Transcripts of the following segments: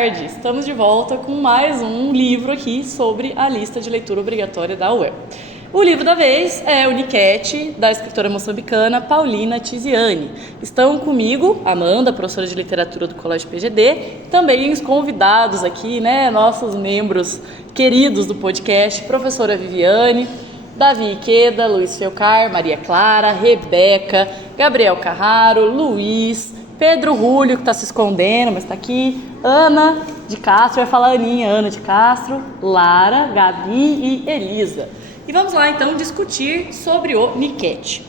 tarde. Estamos de volta com mais um livro aqui sobre a lista de leitura obrigatória da UEL. O livro da vez é o Niquete, da escritora moçambicana Paulina Tiziane. Estão comigo Amanda, professora de literatura do Colégio PGD, também os convidados aqui, nossos membros queridos do podcast, professora Viviane, Davi Iqueda, Luiz Felcar, Maria Clara, Rebeca, Gabriel Carraro, Luiz, Pedro Rúlio, que está se escondendo, mas está aqui, Ana de Castro, vai falar Aninha, Ana de Castro, Lara, Gabi e Elisa. E vamos lá então discutir sobre o Niquete.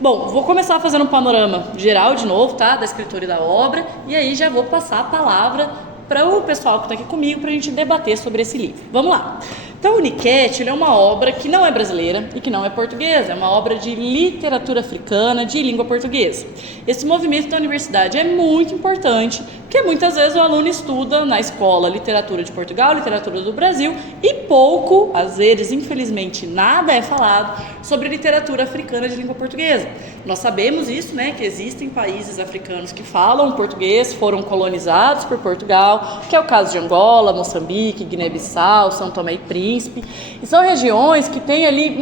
Bom, vou começar fazendo um panorama geral de novo, tá? Da escritora e da obra, e aí já vou passar a palavra para o pessoal que está aqui comigo para a gente debater sobre esse livro. Vamos lá. Então, o Niquete, ele é uma obra que não é brasileira e que não é portuguesa, é uma obra de literatura africana de língua portuguesa. Esse movimento da universidade é muito importante, porque muitas vezes o aluno estuda na escola literatura de Portugal, literatura do Brasil, e pouco, às vezes, infelizmente, nada é falado sobre literatura africana de língua portuguesa. Nós sabemos isso, que existem países africanos que falam português, foram colonizados por Portugal, que é o caso de Angola, Moçambique, Guiné-Bissau, São Tomé e Príncipe, e são regiões que têm ali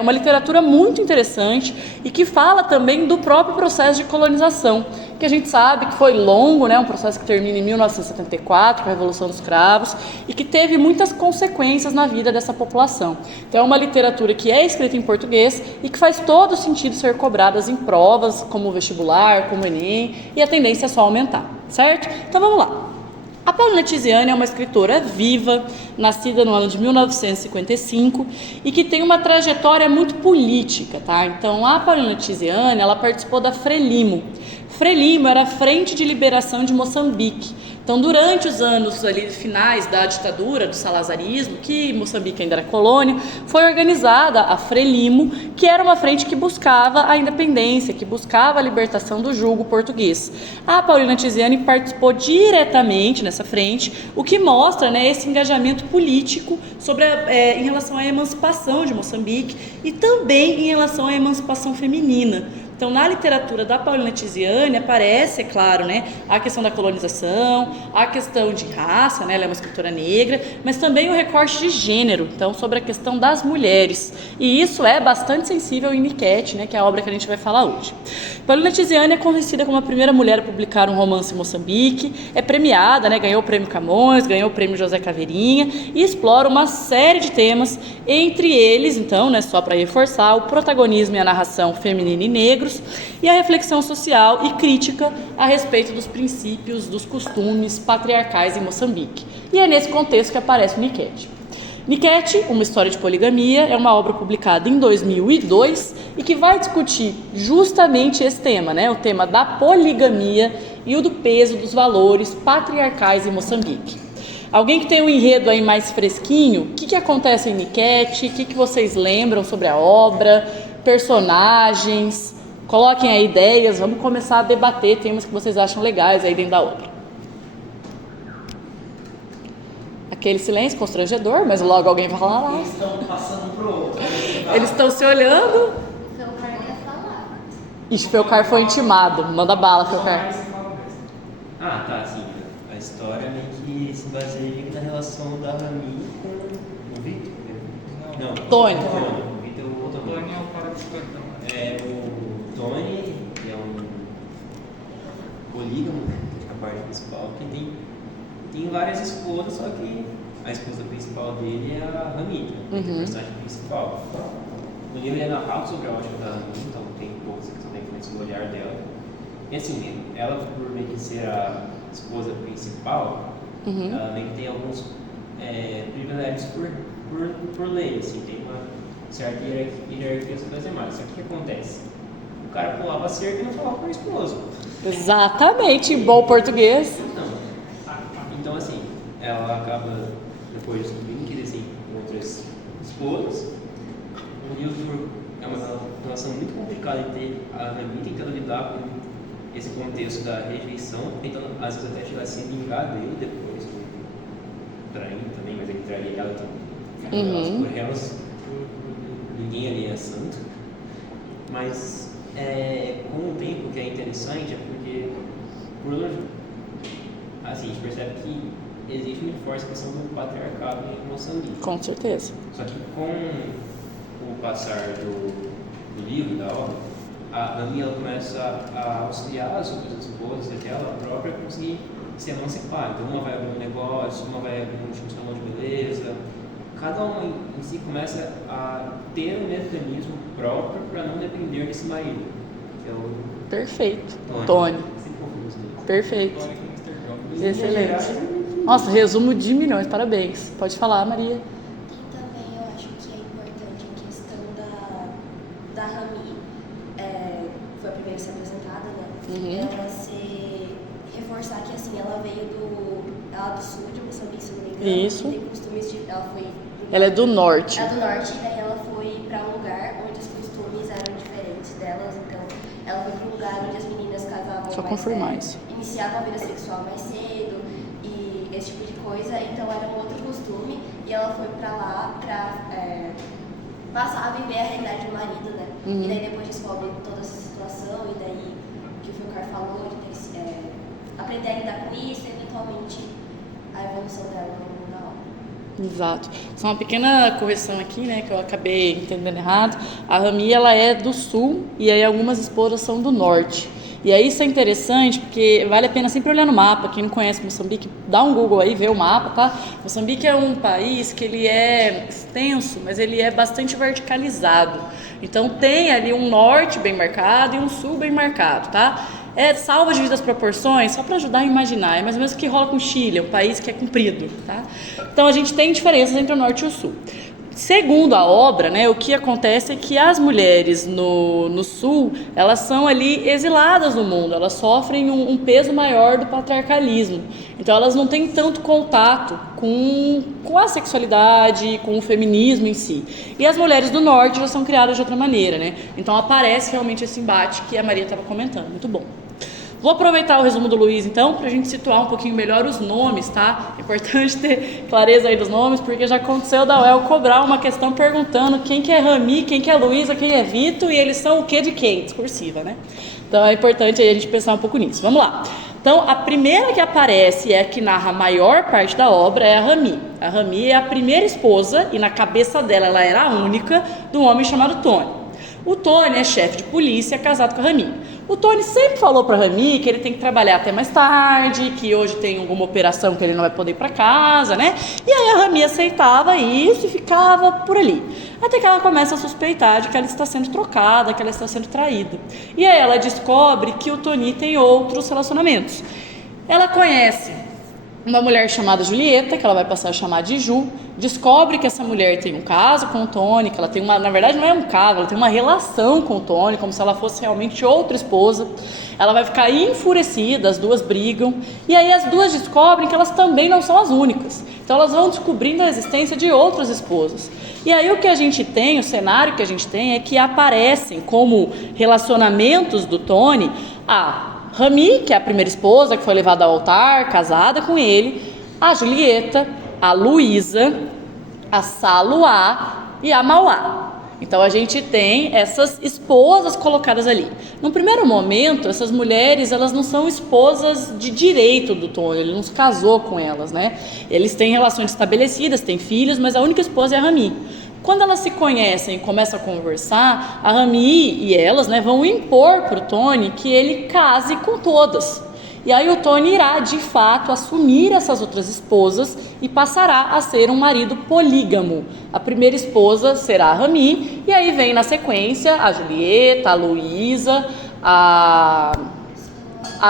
uma literatura muito interessante e que fala também do próprio processo de colonização, que a gente sabe que foi longo, um processo que termina em 1974, com a Revolução dos Cravos, e que teve muitas consequências na vida dessa população. Então é uma literatura que é escrita em português e que faz todo sentido ser cobradas em provas, como o vestibular, como o Enem, e a tendência é só aumentar, certo? Então vamos lá. A Paulina Tiziane é uma escritora viva, nascida no ano de 1955 e que tem uma trajetória muito política, tá? Então, a Paulina Tiziane, ela participou da Frelimo. Frelimo era a Frente de Liberação de Moçambique. Então, durante os anos ali finais da ditadura, do salazarismo, que Moçambique ainda era colônia, foi organizada a Frelimo, que era uma frente que buscava a independência, que buscava a libertação do jugo português. A Paulina Tiziane participou diretamente nessa frente, o que mostra esse engajamento político em relação à emancipação de Moçambique e também em relação à emancipação feminina. Então, na literatura da Paulina Tiziane aparece, é claro, a questão da colonização, a questão de raça, ela é uma escritora negra, mas também o recorte de gênero, então, sobre a questão das mulheres. E isso é bastante sensível em Niquete, que é a obra que a gente vai falar hoje. Paulina Tiziane é conhecida como a primeira mulher a publicar um romance em Moçambique, é premiada, ganhou o prêmio Camões, ganhou o prêmio José Caveirinha e explora uma série de temas, entre eles, então, só para reforçar, o protagonismo e a narração feminina e negros, e a reflexão social e crítica a respeito dos princípios, dos costumes patriarcais em Moçambique. E é nesse contexto que aparece o Niquete. Niquete, uma história de poligamia, é uma obra publicada em 2002 e que vai discutir justamente esse tema, o tema da poligamia e o do peso dos valores patriarcais em Moçambique. Alguém que tem um enredo aí mais fresquinho, o que acontece em Niquete, o que vocês lembram sobre a obra, personagens? Coloquem aí ideias, vamos começar a debater temas que vocês acham legais aí dentro da obra. Aquele silêncio constrangedor, mas logo alguém vai falar lá. Eles estão passando pro outro. Eles estão se olhando. Felcar ia falar. Ixi, Felcar foi intimado. Manda bala, Felcar. Ah, tá, sim. A história meio que se baseia na relação da Rami com o Vitor. Não, Tony. O Vitor é o outro. Tony é o cara de escordão. É o Tony, que é um polígamo, a parte principal, que tem várias esposas, só que a esposa principal dele é a Rami, que é a personagem principal. No livro ele é narrado sobre a ótica da Rami, então tem poucos que da influência no olhar dela. E assim, ela, por meio que ser a esposa principal, ela meio que tem alguns privilégios por lei, assim, tem uma certa hierarquia sobre as demais. Só que o que acontece? O cara pulava a cerca e não falava com a esposa. Exatamente, em bom português. Então assim, ela acaba depois descobrindo que ele tem outras esposas. O livro é uma relação muito complicada entre a Rami tentando lidar com esse contexto da rejeição, tentando às vezes até chegar a se vingar dele depois, traindo também, mas ele trairia ela também. Por elas, ninguém ali é santo. Mas com o tempo, o que é interessante é porque por assim, a gente percebe que existe uma forte questão do patriarcado em Moçambique. Com certeza. Só que com o passar do livro, da obra, a Rami ela começa a auxiliar as outras esposas até ela própria conseguir se emancipar. Então uma vai abrir um negócio, uma vai abrir um salão de beleza. Cada uma em si começa a ter um mecanismo próprio para não depender desse marido, que é o Perfeito. Tony. Sempre confuso nele. Perfeito. E, Excelente. Nossa, resumo de milhões. Parabéns. Pode falar, Maria. E também eu acho que é importante a questão da Rami, foi a primeira a ser apresentada, né? Ela reforçar que assim, ela veio do sul de Moçambique, se não me engano. Isso. Tem costumes de. Ela é do norte. Ela é do norte, e daí ela foi para um lugar onde os costumes eram diferentes delas, então ela foi para um lugar onde as meninas casavam Só mais confirmar isso. iniciavam a vida sexual mais cedo e esse tipo de coisa, então era um outro costume e ela foi para lá para passar a viver a realidade do marido, né? E daí depois descobre toda essa situação e daí que o Filcar falou de ter, aprender a lidar com isso e eventualmente a evolução dela no mundo da obra. Exato. Só uma pequena correção aqui, né, que eu acabei entendendo errado. A Rami, ela é do sul e aí algumas esposas são do norte. E aí isso é interessante porque vale a pena sempre olhar no mapa. Quem não conhece Moçambique, dá um Google aí, vê o mapa, tá? Moçambique é um país que ele é extenso, mas ele é bastante verticalizado. Então tem ali um norte bem marcado e um sul bem marcado, tá? Salva de as proporções, só para ajudar a imaginar, é mais ou menos o que rola com o Chile, é um país que é comprido, tá? Então a gente tem diferenças entre o norte e o sul. Segundo a obra, né, o que acontece é que as mulheres no sul, elas são ali exiladas no mundo, elas sofrem um peso maior do patriarcalismo. Então elas não têm tanto contato com a sexualidade, com o feminismo em si. E as mulheres do norte já são criadas de outra maneira, né? Então aparece realmente esse embate que a Maria estava comentando. Muito bom. Vou aproveitar o resumo do Luiz, então, para a gente situar um pouquinho melhor os nomes, tá? É importante ter clareza aí dos nomes, porque já aconteceu da UEL cobrar uma questão perguntando quem que é Rami, quem que é Luísa, quem é Vito, e eles são o que de quem? Discursiva, né? Então é importante aí a gente pensar um pouco nisso. Vamos lá. Então, a primeira que aparece e é a que narra a maior parte da obra é a Rami. A Rami é a primeira esposa, e na cabeça dela ela era a única, de um homem chamado Tony. O Tony é chefe de polícia, casado com a Rami. O Tony sempre falou para a Rami que ele tem que trabalhar até mais tarde, que hoje tem alguma operação que ele não vai poder ir para casa, né? E aí a Rami aceitava isso e ficava por ali. Até que ela começa a suspeitar de que ela está sendo trocada, que ela está sendo traída. E aí ela descobre que o Tony tem outros relacionamentos. Ela conhece uma mulher chamada Julieta, que ela vai passar a chamar de Ju, descobre que essa mulher tem um caso com o Tony, que ela tem na verdade não é um caso, ela tem uma relação com o Tony, como se ela fosse realmente outra esposa. Ela vai ficar enfurecida, as duas brigam, e aí as duas descobrem que elas também não são as únicas. Então elas vão descobrindo a existência de outras esposas. E aí o que a gente tem, o cenário que a gente tem é que aparecem como relacionamentos do Tony a Rami, que é a primeira esposa que foi levada ao altar, casada com ele, a Julieta, a Luísa, a Saluá e a Mauá. Então a gente tem essas esposas colocadas ali. No primeiro momento, essas mulheres, elas não são esposas de direito do Tony, ele não se casou com elas, né? Eles têm relações estabelecidas, têm filhos, mas a única esposa é a Rami. Quando elas se conhecem e começam a conversar, a Rami e elas, né, vão impor para o Tony que ele case com todas. E aí o Tony irá, de fato, assumir essas outras esposas e passará a ser um marido polígamo. A primeira esposa será a Rami, e aí vem na sequência a Julieta, a Luísa, a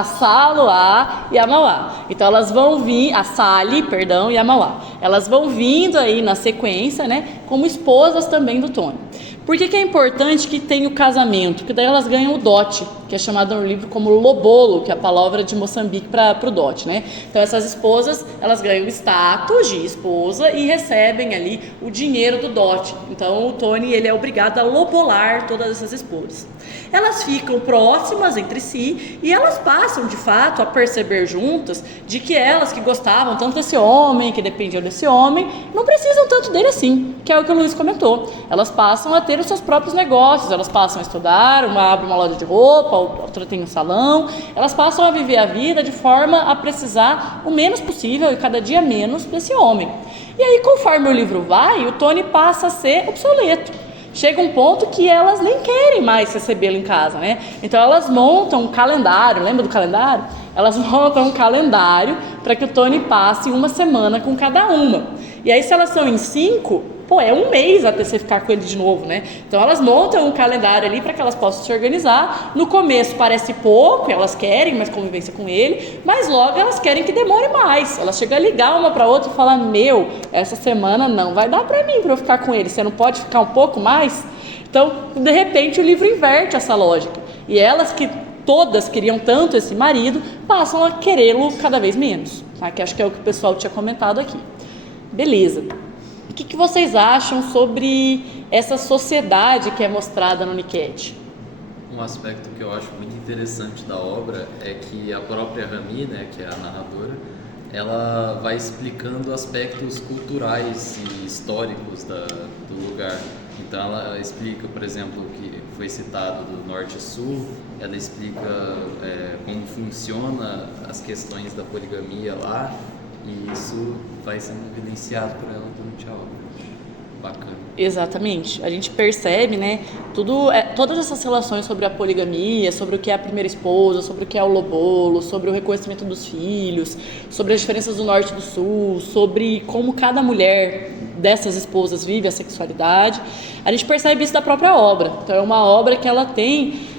Saluá e a Mauá. Então elas vão vir, a Sally, perdão, e a Mauá. Elas vão vindo aí na sequência, né, como esposas também do Tony. Por que é importante que tenha o casamento? Porque daí elas ganham o dote, que é chamado no livro como lobolo, que é a palavra de Moçambique para o dote, né? Então essas esposas, elas ganham o status de esposa e recebem ali o dinheiro do dote. Então o Tony, ele é obrigado a lobolar todas essas esposas. Elas ficam próximas entre si e elas passam, de fato, a perceber juntas de que elas que gostavam tanto desse homem, que dependiam desse homem, não precisam tanto dele assim, que é o que o Luiz comentou. Elas passam a ter terem os seus próprios negócios. Elas passam a estudar, uma abre uma loja de roupa, outra tem um salão. Elas passam a viver a vida de forma a precisar o menos possível e cada dia menos desse homem. E aí, conforme o livro vai, o Tony passa a ser obsoleto. Chega um ponto que elas nem querem mais recebê-lo em casa, né? Então elas montam um calendário, lembra do calendário? Elas montam um calendário para que o Tony passe uma semana com cada uma. E aí, se elas são em 5, é um mês até você ficar com ele de novo, né? Então elas montam um calendário ali para que elas possam se organizar. No começo parece pouco, elas querem mais convivência com ele, mas logo elas querem que demore mais. Elas chegam a ligar uma para outra e falar: meu, essa semana não vai dar para mim para eu ficar com ele, você não pode ficar um pouco mais? Então, de repente, o livro inverte essa lógica. E elas que todas queriam tanto esse marido, passam a querê-lo cada vez menos, tá? Que acho que é o que o pessoal tinha comentado aqui. Beleza. O que vocês acham sobre essa sociedade que é mostrada no Niket? Um aspecto que eu acho muito interessante da obra é que a própria Rami, né, que é a narradora, ela vai explicando aspectos culturais e históricos do lugar. Então ela explica, por exemplo, o que foi citado do Norte e Sul, ela explica como funciona as questões da poligamia lá, e isso vai sendo evidenciado por ela durante a obra. Bacana. Exatamente. A gente percebe, né, todas essas relações sobre a poligamia, sobre o que é a primeira esposa, sobre o que é o lobolo, sobre o reconhecimento dos filhos, sobre as diferenças do norte e do sul, sobre como cada mulher dessas esposas vive a sexualidade. A gente percebe isso da própria obra. Então é uma obra que ela tem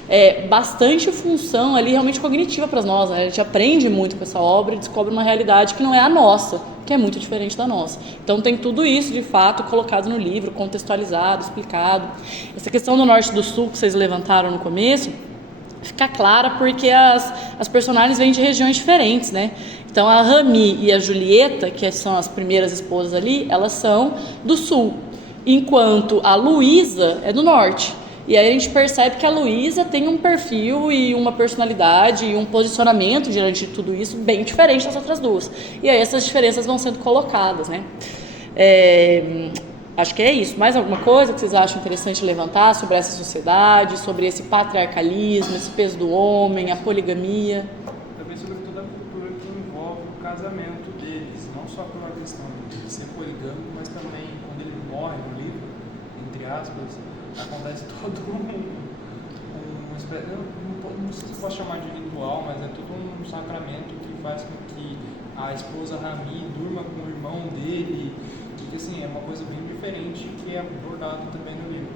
bastante função ali realmente cognitiva para nós, né? A gente aprende muito com essa obra e descobre uma realidade que não é a nossa, que é muito diferente da nossa. Então tem tudo isso de fato colocado no livro, contextualizado, explicado. Essa questão do norte e do sul que vocês levantaram no começo fica clara porque as personagens vêm de regiões diferentes, né? Então a Rami e a Julieta, que são as primeiras esposas ali, elas são do sul, enquanto a Luísa é do norte. E aí a gente percebe que a Luísa tem um perfil e uma personalidade e um posicionamento diante de tudo isso bem diferente das outras duas. E aí essas diferenças vão sendo colocadas, né? Acho que é isso. Mais alguma coisa que vocês acham interessante levantar sobre essa sociedade, sobre esse patriarcalismo, esse peso do homem, a poligamia? Também sobre toda a cultura que envolve o casamento deles, não só pela questão de ser poligâmico, mas também quando ele morre no livro, entre aspas, acontece todo uma espécie, não sei se posso chamar de ritual, mas é todo um sacramento que faz com que a esposa Rami durma com o irmão dele, que assim, é uma coisa bem diferente que é abordado também no livro.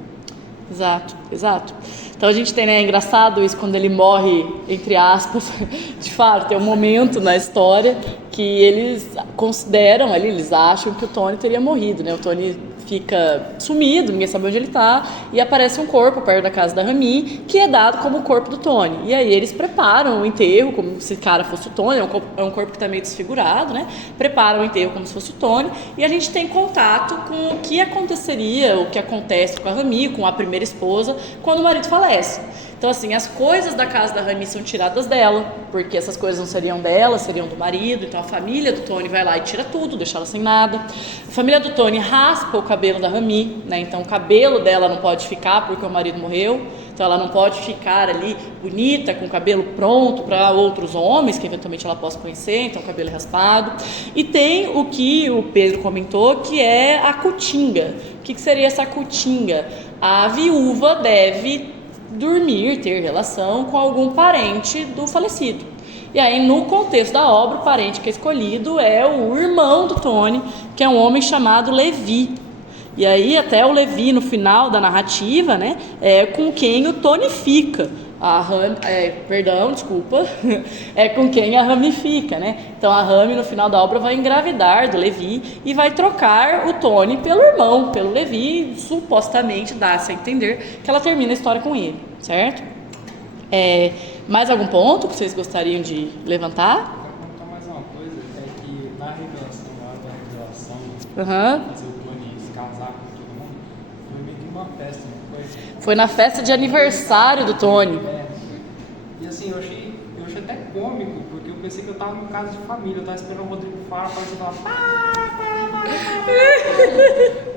Exato, exato. Então a gente tem, né, é engraçado isso quando ele morre, entre aspas, de fato, tem um momento na história que eles consideram, eles acham que o Tony teria morrido, né? O Tony fica sumido, ninguém sabe onde ele está, e aparece um corpo perto da casa da Rami, que é dado como o corpo do Tony. E aí eles preparam o enterro como se o cara fosse o Tony, é um corpo que está meio desfigurado, né? Preparam o enterro como se fosse o Tony, e a gente tem contato com o que aconteceria, o que acontece com a Rami, com a primeira esposa, quando o marido falece. Então, assim, as coisas da casa da Rami são tiradas dela, porque essas coisas não seriam dela, seriam do marido. Então, a família do Tony vai lá e tira tudo, deixa ela sem nada. A família do Tony raspa o cabelo da Rami, né? Então, o cabelo dela não pode ficar porque o marido morreu. Então, ela não pode ficar ali bonita, com o cabelo pronto para outros homens, que eventualmente ela possa conhecer. Então, o cabelo é raspado. E tem o que o Pedro comentou, que é a cutinga. O que seria essa cutinga? A viúva deve dormir, ter relação com algum parente do falecido. E aí, no contexto da obra, o parente que é escolhido é o irmão do Tony, que é um homem chamado Levi. E aí, até o Levi, no final da narrativa, né, é com quem o Tony fica. É com quem a Rami fica, né? Então a Rami no final da obra vai engravidar do Levi e vai trocar o Tony pelo irmão, pelo Levi, supostamente dá-se a entender que ela termina a história com ele, certo? Mais algum ponto que vocês gostariam de levantar? Eu quero contar mais uma coisa, é que na revelação, lá da revelação, fazer o Tony se casar com todo mundo, foi meio que uma festa, não foi? Foi na festa de aniversário do Tony. E assim, eu achei até cômico, porque eu pensei que eu tava em casa de família, eu tava esperando o Rodrigo Faro aparecer lá.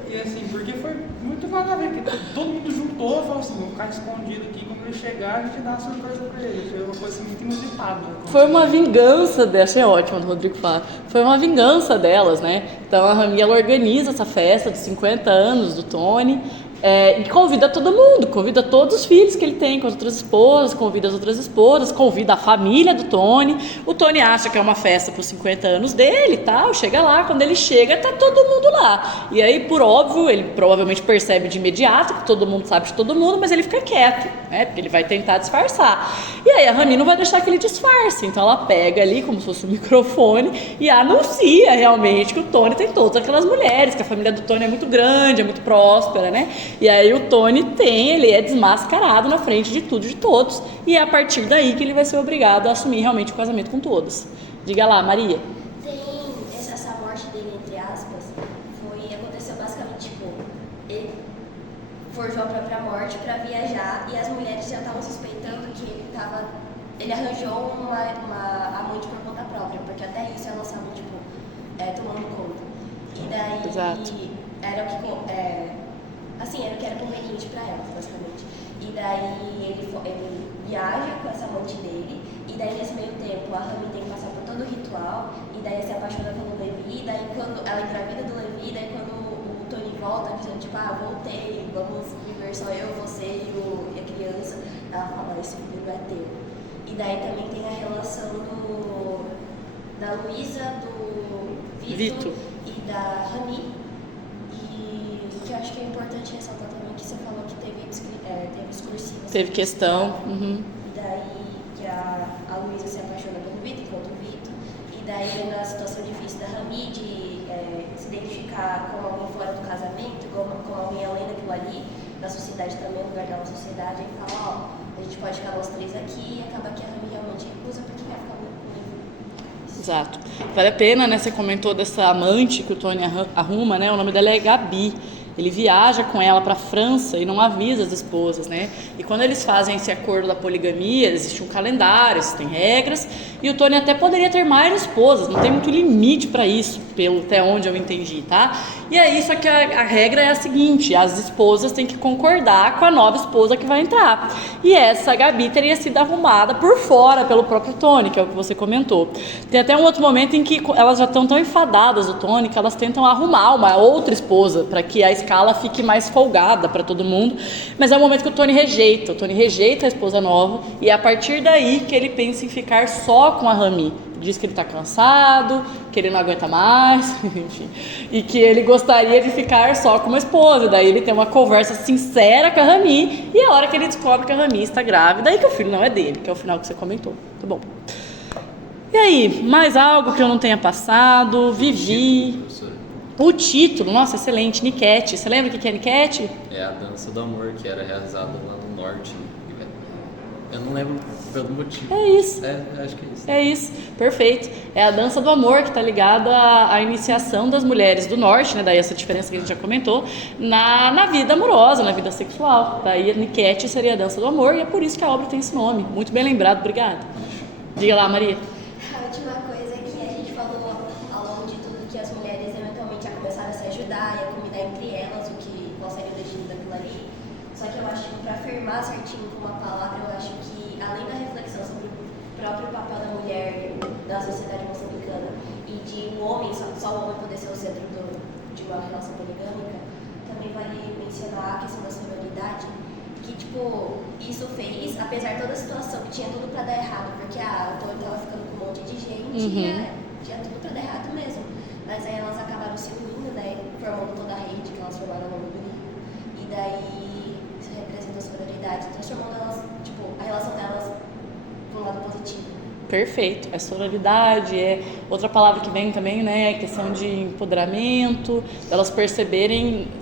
E assim, porque foi muito vaga a ver, porque todo mundo contou, falou assim, vou ficar escondido aqui, quando ele chegar a gente dá uma surpresa pra ele. Foi uma coisa assim, muito inusitada. Foi uma vingança dela, achei ótimo do Rodrigo falar. Foi uma vingança delas, né? Então a Rami, ela organiza essa festa de 50 anos do Tony. E convida todo mundo, convida todos os filhos que ele tem com as outras esposas, convida as outras esposas, convida a família do Tony. O Tony acha que é uma festa para os 50 anos dele e tal, chega lá, quando ele chega tá todo mundo lá. E aí, por óbvio, ele provavelmente percebe de imediato que todo mundo sabe de todo mundo, mas ele fica quieto, né? Porque ele vai tentar disfarçar. E aí a Rami não vai deixar que ele disfarce, então ela pega ali como se fosse um microfone e anuncia realmente que o Tony tem todas aquelas mulheres, que a família do Tony é muito grande, é muito próspera, né? E aí o Tony ele é desmascarado na frente de tudo e de todos, e é a partir daí que ele vai ser obrigado a assumir realmente o casamento com todas. Diga lá, Maria. Essa morte dele, entre aspas, aconteceu basicamente, tipo, ele forjou a própria morte pra viajar, e as mulheres já estavam suspeitando que ele arranjou uma amante por conta própria, porque até isso elas estavam, tipo, tomando conta. E daí, Exato. era o que era conveniente pra elas, basicamente. E daí ele viaja com essa amante dele, e daí nesse meio tempo a Rami tem que passar por todo o ritual, e daí se apaixona pelo Levi, e daí quando ela engravida do Levi, daí quando o Tony volta dizendo, tipo, voltei, vamos viver só eu, você e a criança, ela fala, esse filho é teu. E daí também tem a relação da Luísa, do Vito e da Rami. Que eu acho que é importante ressaltar também que você falou que teve excursivas. Teve questão. E daí que a Luísa se apaixona pelo Vito, enquanto o Vito. E daí vendo a situação difícil da Rami de se identificar como alguém fora do casamento, como alguém além daquilo ali, da sociedade também, no lugar dela na sociedade, e fala, a gente pode ficar nós três aqui, e acaba que a Rami realmente recusa porque quer ficar muito com ele. Exato. Vale a pena, né? Você comentou dessa amante que o Tony arruma, né? O nome dela é Gabi. Ele viaja com ela para a França e não avisa as esposas, né? E quando eles fazem esse acordo da poligamia, existe um calendário, existem regras, e o Tony até poderia ter mais esposas, não tem muito limite para isso, até onde eu entendi, tá? E aí, só que a regra é a seguinte, as esposas têm que concordar com a nova esposa que vai entrar. E essa Gabi teria sido arrumada por fora pelo próprio Tony, que é o que você comentou. Tem até um outro momento em que elas já estão tão enfadadas, o Tony, que elas tentam arrumar uma outra esposa, para que a escala fique mais folgada para todo mundo, mas é o momento que o Tony rejeita a esposa nova, e é a partir daí que ele pensa em ficar só com a Rami. Diz que ele está cansado, que ele não aguenta mais, enfim, e que ele gostaria de ficar só com uma esposa. Daí ele tem uma conversa sincera com a Rami, e é a hora que ele descobre que a Rami está grávida e que o filho não é dele, que é o final que você comentou. Tá bom. E aí, mais algo que eu não tenha passado? Vivi. O título, nossa, excelente, Niquete. Você lembra o que é Niquete? É a dança do amor que era realizada lá no norte. Eu não lembro pelo motivo. É isso. Acho que é isso. É isso, perfeito. É a dança do amor que está ligada à iniciação das mulheres do norte, né? Daí essa diferença que a gente já comentou, na vida amorosa, na vida sexual. Daí a Niquete seria a dança do amor, e é por isso que a obra tem esse nome. Muito bem lembrado, obrigada. Diga lá, Maria. A última coisa é que a gente falou ao longo de tudo que as mulheres eventualmente já começaram a se ajudar e a combinar entre elas qual seria o destino daquilo ali. Só que eu acho que para afirmar certinho com uma palavra, eu acho que além da reflexão sobre o próprio papel da mulher da sociedade moçambicana e de o homem, só o homem poder ser o centro de uma relação poligâmica, também vale mencionar a questão da sororidade, que tipo, isso fez, apesar de toda a situação que tinha tudo pra dar errado, porque o Tony tava ficando com um monte de gente, tinha tudo pra dar errado mesmo, mas aí elas acabaram se unindo, né, formando toda a rede que elas formaram ao longo do livro, e daí isso representa a sororidade, transformando elas, tipo, a relação delas para um lado positivo. Perfeito, é sororidade, é outra palavra que vem também, né, é questão de empoderamento, elas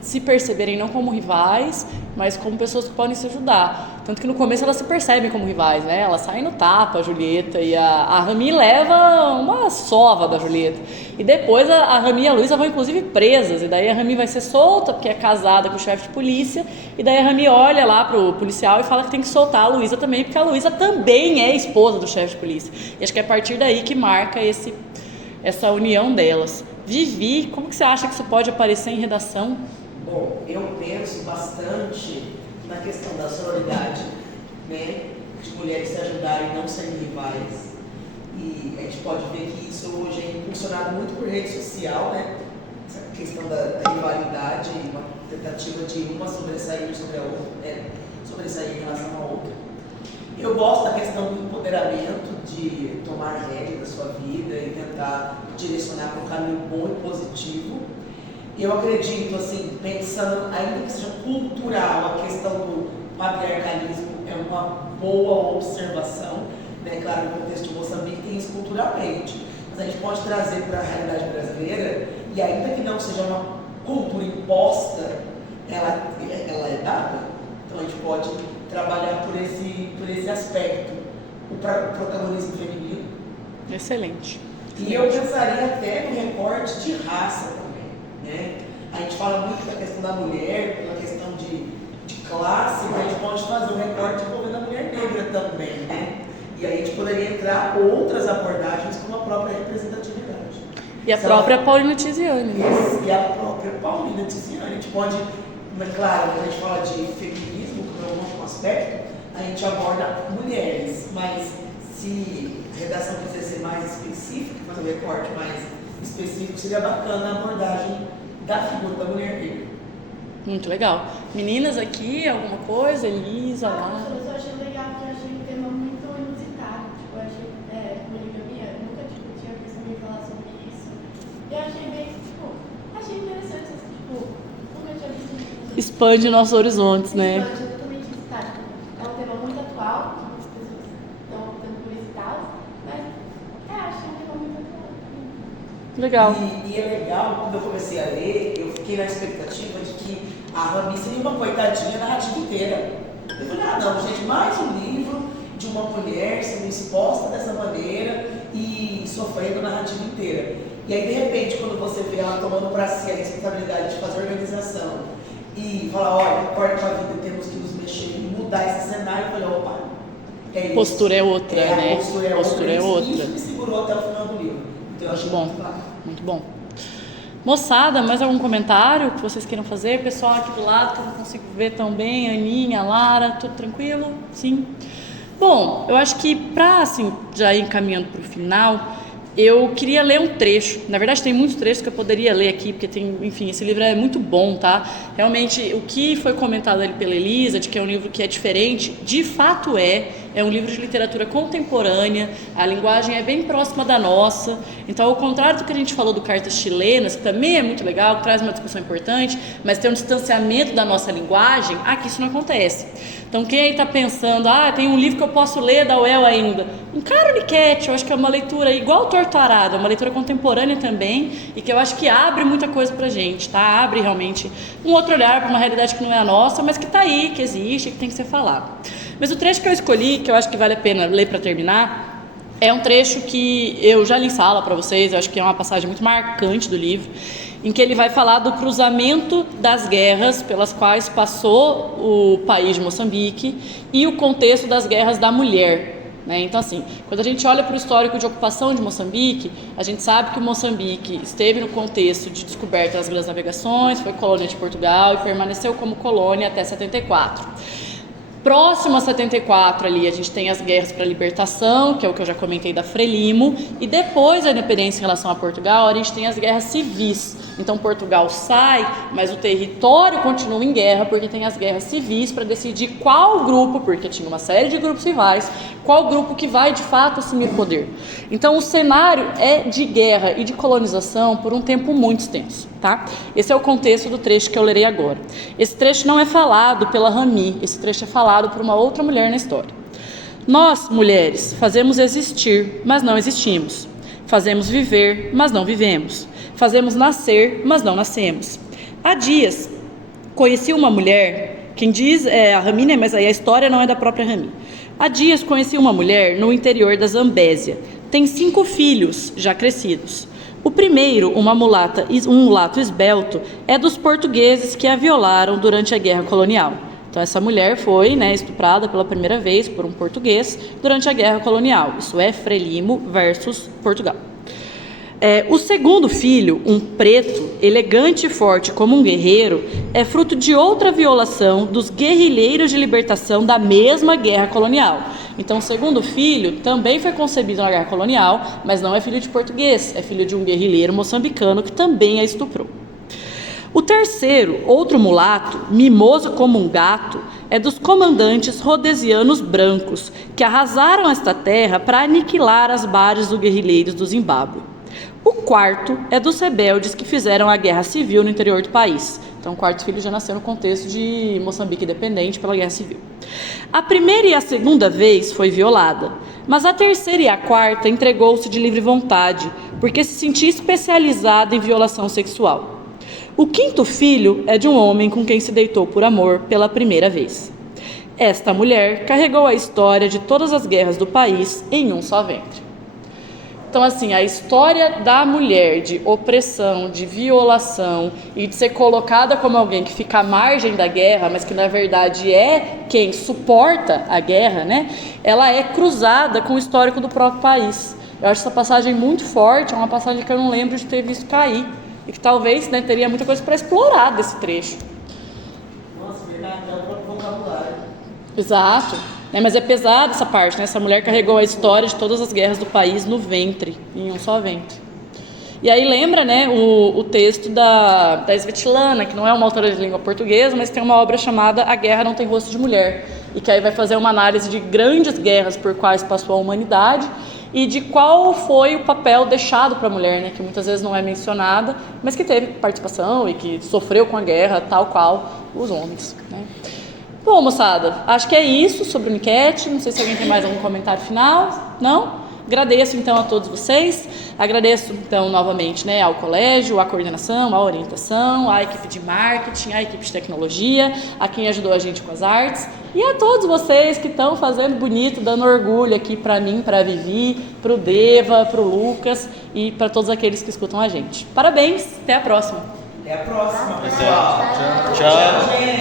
se perceberem não como rivais, mas como pessoas que podem se ajudar. Tanto que no começo elas se percebem como rivais, né, elas saem no tapa, a Julieta, e a Rami leva uma sova da Julieta. E depois a Rami e a Luísa vão inclusive presas, e daí a Rami vai ser solta porque é casada com o chefe de polícia, e daí a Rami olha lá pro policial e fala que tem que soltar a Luísa também, porque a Luísa também é esposa do chefe de polícia. E acho que é a partir daí que marca essa união delas. Vivi, como que você acha que isso pode aparecer em redação? Bom, eu penso bastante na questão da sororidade, né, de mulheres se ajudarem e não serem rivais. E a gente pode ver que isso hoje é impulsionado muito por rede social, né? Essa questão da rivalidade, uma tentativa de uma sobressair sobre a outra, né? Sobressair em relação à outra. Eu gosto da questão do empoderamento, de tomar rédea da sua vida e tentar direcionar para um caminho bom e positivo. Eu acredito, assim, pensando, ainda que seja cultural, a questão do patriarcalismo é uma boa observação, né? Claro, no contexto de Moçambique tem isso culturalmente, mas a gente pode trazer para a realidade brasileira, e ainda que não seja uma cultura imposta, ela é dada. Então a gente pode trabalhar por esse aspecto, o protagonismo feminino. Excelente. E eu pensaria até no recorte de raça também, né? A gente fala muito da questão da mulher, pela questão de classe, mas a gente pode fazer um recorte envolvendo a mulher negra também, né? E aí a gente poderia entrar outras abordagens como a própria representatividade. E a própria Paulina Tiziane. E a própria Paulina Tiziane. A gente pode, mas claro, quando a gente fala de feminismo, como é um outro aspecto, a gente aborda mulheres, mas se a redação quiser ser mais específica, fazer um recorte mais específico, seria bacana a abordagem da figura da mulher negra. Muito legal. Meninas aqui, alguma coisa? Elisa, lá. Eu só achei legal porque eu achei um tema muito inusitado. Tipo, eu achei poligamia, eu nunca tinha visto alguém falar sobre isso. E eu achei bem, achei interessante, assim, nunca tinha visto isso. Expande nossos horizontes, né? Expande totalmente inusitado. É um tema muito atual, que muitas pessoas estão optando por esse tal, mas achei um tema muito atual. Legal. E é legal, quando eu comecei a ler, eu fiquei na expectativa de que a Rami seria uma coitadinha narrativa inteira. Eu falei, não, gente, mais um livro de uma mulher sendo exposta dessa maneira e sofrendo a narrativa inteira. E aí, de repente, quando você vê ela tomando para si a responsabilidade de fazer organização e falar, olha, acorda com a vida, temos que nos mexer e mudar esse cenário, eu falei, opa, é isso. Postura é outra, né? A postura é outra. Isso me segurou até o final do livro. Então, eu achei Bom, muito claro. muito bom. Moçada, mais algum comentário que vocês queiram fazer? Pessoal aqui do lado, que eu não consigo ver tão bem, Aninha, Lara, tudo tranquilo? Sim? Bom, eu acho que para, assim, já ir encaminhando para o final, eu queria ler um trecho. Na verdade, tem muitos trechos que eu poderia ler aqui, porque tem, enfim, esse livro é muito bom, tá? Realmente, o que foi comentado ali pela Elisa, de que é um livro que é diferente, de fato é um livro de literatura contemporânea, a linguagem é bem próxima da nossa. Então, ao contrário do que a gente falou do Cartas Chilenas, que também é muito legal, que traz uma discussão importante, mas tem um distanciamento da nossa linguagem, aqui isso não acontece. Então, quem aí está pensando, tem um livro que eu posso ler da UEL ainda, encara o Niket, eu acho que é uma leitura igual ao Torto Arado, é uma leitura contemporânea também, e que eu acho que abre muita coisa pra gente, tá? Abre realmente um outro olhar para uma realidade que não é a nossa, mas que está aí, que existe, que tem que ser falado. Mas o trecho que eu escolhi, que eu acho que vale a pena ler para terminar, é um trecho que eu já li em sala para vocês, eu acho que é uma passagem muito marcante do livro, em que ele vai falar do cruzamento das guerras pelas quais passou o país de Moçambique e o contexto das guerras da mulher, né? Então, assim, quando a gente olha para o histórico de ocupação de Moçambique, a gente sabe que o Moçambique esteve no contexto de descoberta das grandes navegações, foi colônia de Portugal e permaneceu como colônia até 74. Próximo a 74 ali, a gente tem as guerras para a libertação, que é o que eu já comentei da Frelimo, e depois da independência em relação a Portugal, a gente tem as guerras civis. Então Portugal sai, mas o território continua em guerra, porque tem as guerras civis para decidir qual grupo, porque tinha uma série de grupos rivais, qual grupo que vai de fato assumir o poder. Então o cenário é de guerra e de colonização por um tempo muito extenso, tá? Esse é o contexto do trecho que eu lerei agora. Esse trecho não é falado pela Rami, esse trecho é falado por uma outra mulher na história. Nós, mulheres, fazemos existir, mas não existimos. Fazemos viver, mas não vivemos. Fazemos nascer, mas não nascemos. Há dias, conheci uma mulher, quem diz é a Rami, né? Mas aí a história não é da própria Rami. Há dias conheci uma mulher no interior da Zambésia. Tem 5 filhos, já crescidos. O primeiro, um mulato esbelto, é dos portugueses que a violaram durante a Guerra Colonial. Então essa mulher foi, né, estuprada pela primeira vez por um português durante a Guerra Colonial. Isso é Frelimo versus Portugal. O segundo filho, um preto, elegante e forte como um guerreiro, é fruto de outra violação dos guerrilheiros de libertação da mesma guerra colonial. Então, o segundo filho também foi concebido na guerra colonial, mas não é filho de português, é filho de um guerrilheiro moçambicano que também a estuprou. O terceiro, outro mulato, mimoso como um gato, é dos comandantes rhodesianos brancos, que arrasaram esta terra para aniquilar as bases dos guerrilheiros do Zimbábue. O quarto é dos rebeldes que fizeram a guerra civil no interior do país. Então, o quarto filho já nasceu no contexto de Moçambique independente pela guerra civil. A primeira e a segunda vez foi violada, mas a terceira e a quarta entregou-se de livre vontade, porque se sentia especializada em violação sexual. O quinto filho é de um homem com quem se deitou por amor pela primeira vez. Esta mulher carregou a história de todas as guerras do país em um só ventre. Então, assim, a história da mulher de opressão, de violação e de ser colocada como alguém que fica à margem da guerra, mas que na verdade é quem suporta a guerra, né? Ela é cruzada com o histórico do próprio país. Eu acho essa passagem muito forte, é uma passagem que eu não lembro de ter visto cair e que talvez, né, teria muita coisa para explorar desse trecho. Nossa, verdade, é o próprio vocabulário. Exato. Mas é pesada essa parte, né? Essa mulher carregou a história de todas as guerras do país no ventre, em um só ventre. E aí lembra, né, o texto da Svetlana, que não é uma autora de língua portuguesa, mas tem uma obra chamada A Guerra Não Tem Rosto de Mulher, e que aí vai fazer uma análise de grandes guerras por quais passou a humanidade e de qual foi o papel deixado para a mulher, né, que muitas vezes não é mencionada, mas que teve participação e que sofreu com a guerra, tal qual os homens, né? Bom, moçada, acho que é isso sobre o Unicat. Não sei se alguém tem mais algum comentário final. Não? Agradeço, então, a todos vocês. Agradeço, então, novamente, né, ao colégio, à coordenação, à orientação, à equipe de marketing, à equipe de tecnologia, a quem ajudou a gente com as artes e a todos vocês que estão fazendo bonito, dando orgulho aqui para mim, para a Vivi, para o Deva, para o Lucas e para todos aqueles que escutam a gente. Parabéns, até a próxima. Até a próxima, pessoal. Tchau. Tchau, gente.